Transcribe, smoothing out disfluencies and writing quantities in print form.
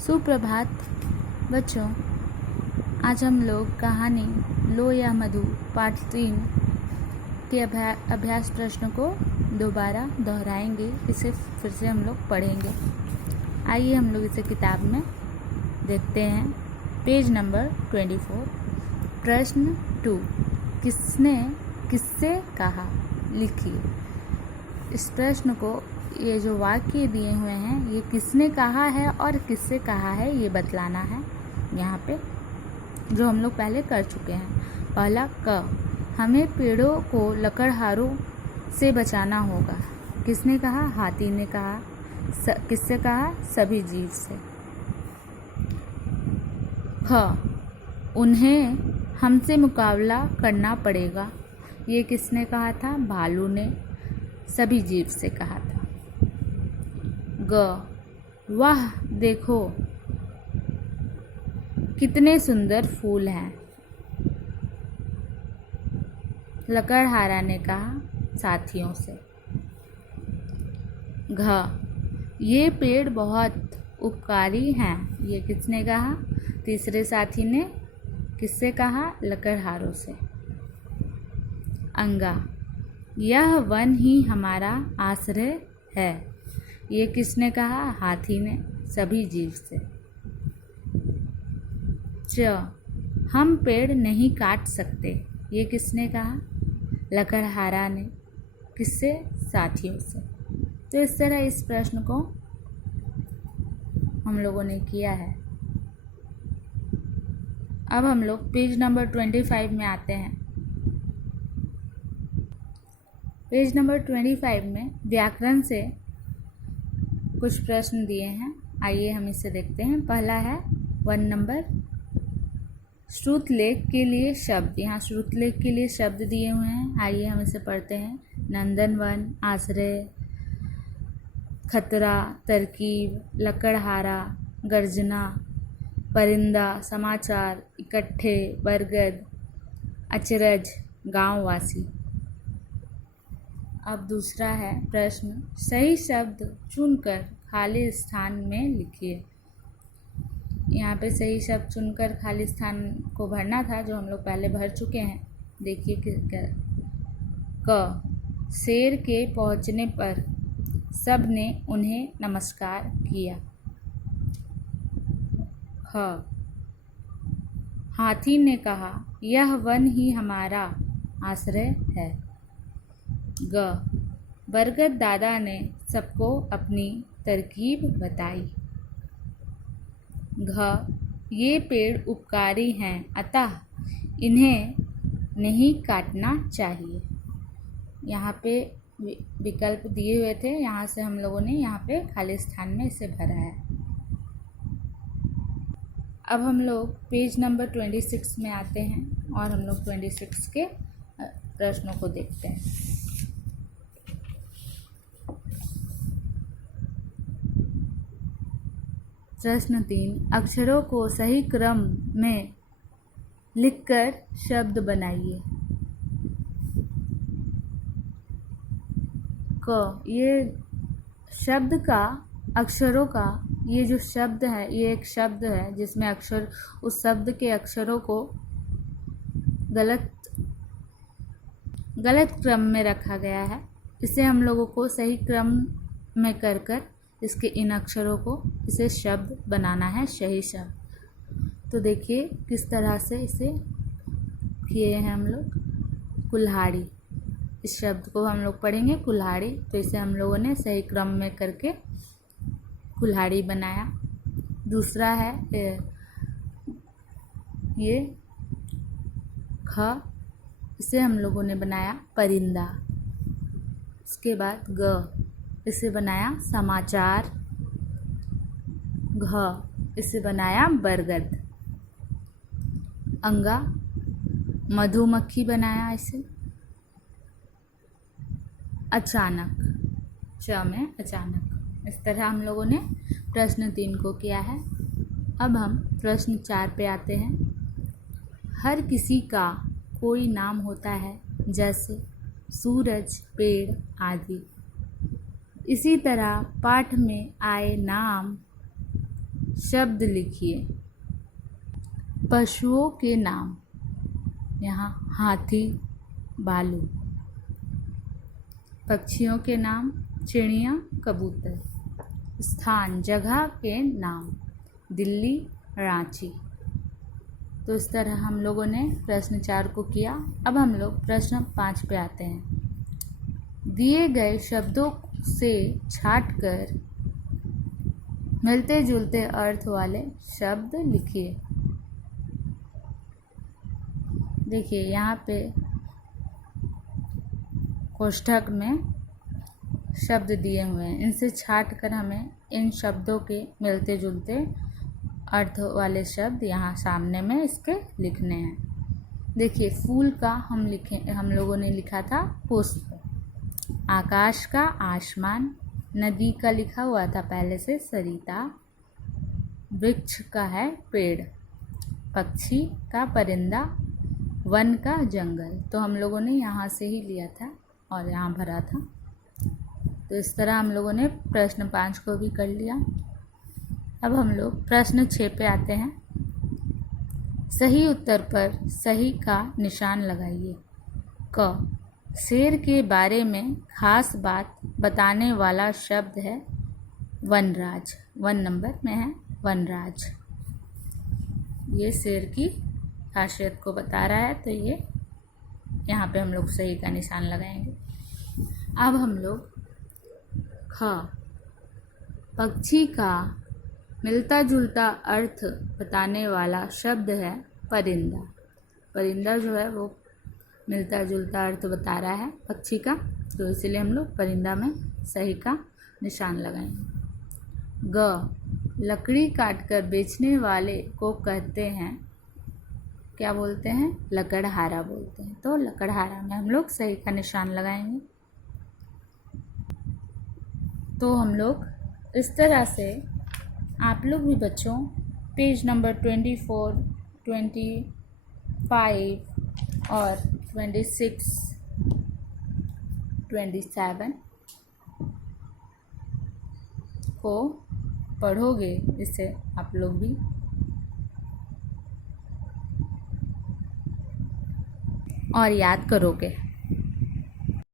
सुप्रभात बच्चों, आज हम लोग कहानी लो या मधु पाठ 3 के अभ्यास प्रश्न को दोबारा दोहराएंगे। इसे फिर से हम लोग पढ़ेंगे। आइए हम लोग इसे किताब में देखते हैं। पेज नंबर 24, प्रश्न 2, किसने किससे कहा, लिखिए। इस प्रश्न को, ये जो वाक्य दिए हुए हैं, ये किसने कहा है और किससे कहा है ये बतलाना है यहाँ पे, जो हम लोग पहले कर चुके हैं। पहला क, हमें पेड़ों को लकड़हारों से बचाना होगा। किसने कहा? हाथी ने कहा। किससे कहा? सभी जीव से। ख, उन्हें हमसे मुकाबला करना पड़ेगा। ये किसने कहा था? भालू ने सभी जीव से कहा था। ग, वाह देखो कितने सुंदर फूल हैं, लकड़हारा ने कहा साथियों से। घ, ये पेड़ बहुत उपकारी हैं। ये किसने कहा? तीसरे साथी ने। किससे कहा? लकड़हारों से। अंगा, यह वन ही हमारा आश्रय है। ये किसने कहा? हाथी ने सभी जीव से। च, हम पेड़ नहीं काट सकते। ये किसने कहा? लकड़हारा ने। किससे? साथियों से। तो इस तरह इस प्रश्न को हम लोगों ने किया है। अब हम लोग पेज नंबर 25 में आते हैं। पेज नंबर 25 में व्याकरण से कुछ प्रश्न दिए हैं। आइए हम इसे देखते हैं। पहला है 1 नंबर, श्रुतलेख के लिए शब्द। यहाँ श्रुतलेख के लिए शब्द दिए हुए हैं। आइए हम इसे पढ़ते हैं। नंदनवन, आश्रय, खतरा, तरकीब, लकड़हारा, गर्जना, परिंदा, समाचार, इकट्ठे, बरगद, अचरज, गांववासी। अब दूसरा है प्रश्न, सही शब्द चुनकर खाली स्थान में लिखिए। यहाँ पे सही शब्द चुनकर खाली स्थान को भरना था, जो हम लोग पहले भर चुके हैं। देखिए क, शेर के पहुँचने पर सब ने उन्हें नमस्कार किया। ख, हाथी ने कहा यह वन ही हमारा आश्रय है। ग, बरगद दादा ने सबको अपनी तरकीब बताई। घ, ये पेड़ उपकारी हैं, अतः इन्हें नहीं काटना चाहिए। यहाँ पे विकल्प दिए हुए थे, यहाँ से हम लोगों ने यहाँ पे खाली स्थान में इसे भरा है। अब हम लोग पेज नंबर 26 में आते हैं और हम लोग 26 के प्रश्नों को देखते हैं। प्रश्न 3, अक्षरों को सही क्रम में लिखकर शब्द बनाइए। क, ये शब्द का, अक्षरों का, ये जो शब्द है, ये एक शब्द है जिसमें अक्षर, उस शब्द के अक्षरों को गलत क्रम में रखा गया है। इसे हम लोगों को सही क्रम में कर इसके इन अक्षरों को, इसे शब्द बनाना है, सही शब्द। तो देखिए किस तरह से इसे किए हैं हम लोग। कुल्हाड़ी, इस शब्द को हम लोग पढ़ेंगे कुल्हाड़ी, तो इसे हम लोगों ने सही क्रम में करके कुल्हाड़ी बनाया। दूसरा है ये ख, इसे हम लोगों ने बनाया परिंदा। इसके बाद ग, इसे बनाया समाचार। घ, इसे बनाया बरगद। अंगा, मधुमक्खी बनाया इसे। अचानक, च में अचानक। इस तरह हम लोगों ने प्रश्न 3 को किया है। अब हम प्रश्न 4 पे आते हैं। हर किसी का कोई नाम होता है, जैसे सूरज, पेड़ आदि। इसी तरह पाठ में आए नाम शब्द लिखिए। पशुओं के नाम, यहाँ हाथी, भालू। पक्षियों के नाम, चिड़िया, कबूतर। स्थान, जगह के नाम, दिल्ली, रांची। तो इस तरह हम लोगों ने प्रश्न 4 को किया। अब हम लोग प्रश्न 5 पे आते हैं। दिए गए शब्दों से छांटकर मिलते जुलते अर्थ वाले शब्द लिखिए। देखिए यहाँ पे कोष्ठक में शब्द दिए हुए हैं, इनसे छांटकर हमें इन शब्दों के मिलते जुलते अर्थ वाले शब्द यहाँ सामने में इसके लिखने हैं। देखिए फूल का हम लोगों ने लिखा था पुष्प, आकाश का आसमान, नदी का लिखा हुआ था पहले से सरिता, वृक्ष का है पेड़, पक्षी का परिंदा, वन का जंगल। तो हम लोगों ने यहाँ से ही लिया था और यहाँ भरा था। तो इस तरह हम लोगों ने प्रश्न 5 को भी कर लिया। अब हम लोग प्रश्न 6 पे आते हैं। सही उत्तर पर सही का निशान लगाइए। क, शेर के बारे में खास बात बताने वाला शब्द है वनराज। 1 नंबर में है वनराज। ये शेर की खासियत को बता रहा है, तो ये यहाँ पे हम लोग सही का निशान लगाएंगे। अब हम लोग ख, पक्षी का मिलता जुलता अर्थ बताने वाला शब्द है परिंदा। परिंदा जो है वो मिलता जुलता अर्थ बता रहा है पक्षी का, तो इसलिए हम लोग परिंदा में सही का निशान लगाएंगे। ग, लकड़ी काटकर बेचने वाले को कहते हैं, क्या बोलते हैं? लकड़हारा बोलते हैं। तो लकड़हारा में हम लोग सही का निशान लगाएंगे। तो हम लोग इस तरह से आप लोग भी बच्चों पेज नंबर 24, 25 और 26, 27 को पढ़ोगे, इससे आप लोग भी और याद करोगे।